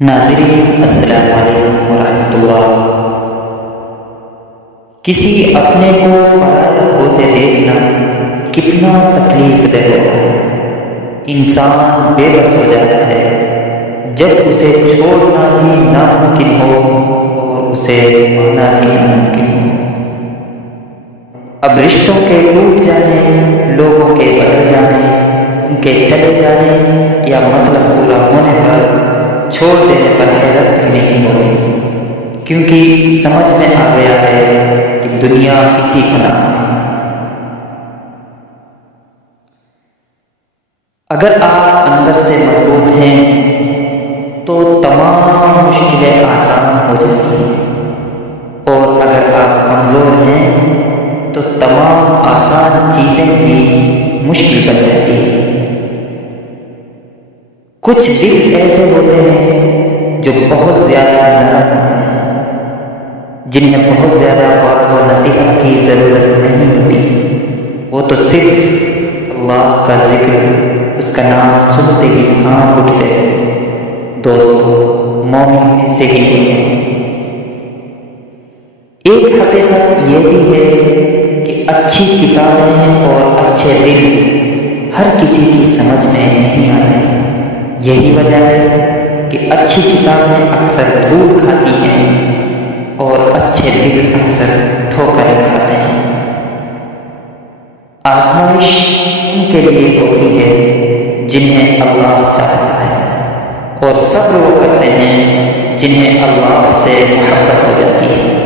ناظرین السلام علیکم ورحمۃ اللہ۔ کسی اپنے کو پرایا ہوتے دیکھنا کتنا تکلیف دہ ہوتا ہے۔ انسان بے بس ہو جاتا ہے جب اسے چھوڑنا بھی ناممکن ہو اور اسے پانا بھی ناممکن ہو۔ اب رشتوں کے ٹوٹ جانے، لوگوں کے بدل جانے، ان کے چلے جانے یا مطلب پورا ہونے پر چھوڑ دینے پر حیرت بھی نہیں ہوتی، کیونکہ سمجھ میں آ گیا ہے کہ دنیا اسی کا نام ہے۔ اگر آپ اندر سے مضبوط ہیں تو تمام مشکلیں آسان ہو جاتی ہیں، اور اگر آپ کمزور ہیں تو تمام آسان چیزیں بھی مشکل بن جاتی ہیں۔ کچھ دل ایسے ہوتے ہیں جو بہت زیادہ نرم ہوتے ہیں، جنہیں بہت زیادہ وعظ و نصیحت کی ضرورت نہیں ہوتی، وہ تو صرف اللہ کا ذکر، اس کا نام سنتے ہی کانپ اٹھتے ہیں۔ دوستو، مومن سے ہی ہوتے ہیں۔ ایک حقیقت یہ بھی ہے کہ اچھی کتابیں اور اچھے دل ہر کسی کی سمجھ میں نہیں آتے۔ یہی وجہ ہے کہ اچھی کتابیں اکثر دھول کھاتی ہیں اور اچھے دل اکثر ٹھوکریں کھاتے ہیں۔ آزمائش ان کے لیے ہوتی ہے جنہیں اللہ چاہتا ہے، اور صبر وہ کرتے ہیں جنہیں اللہ سے محبت ہو جاتی ہے۔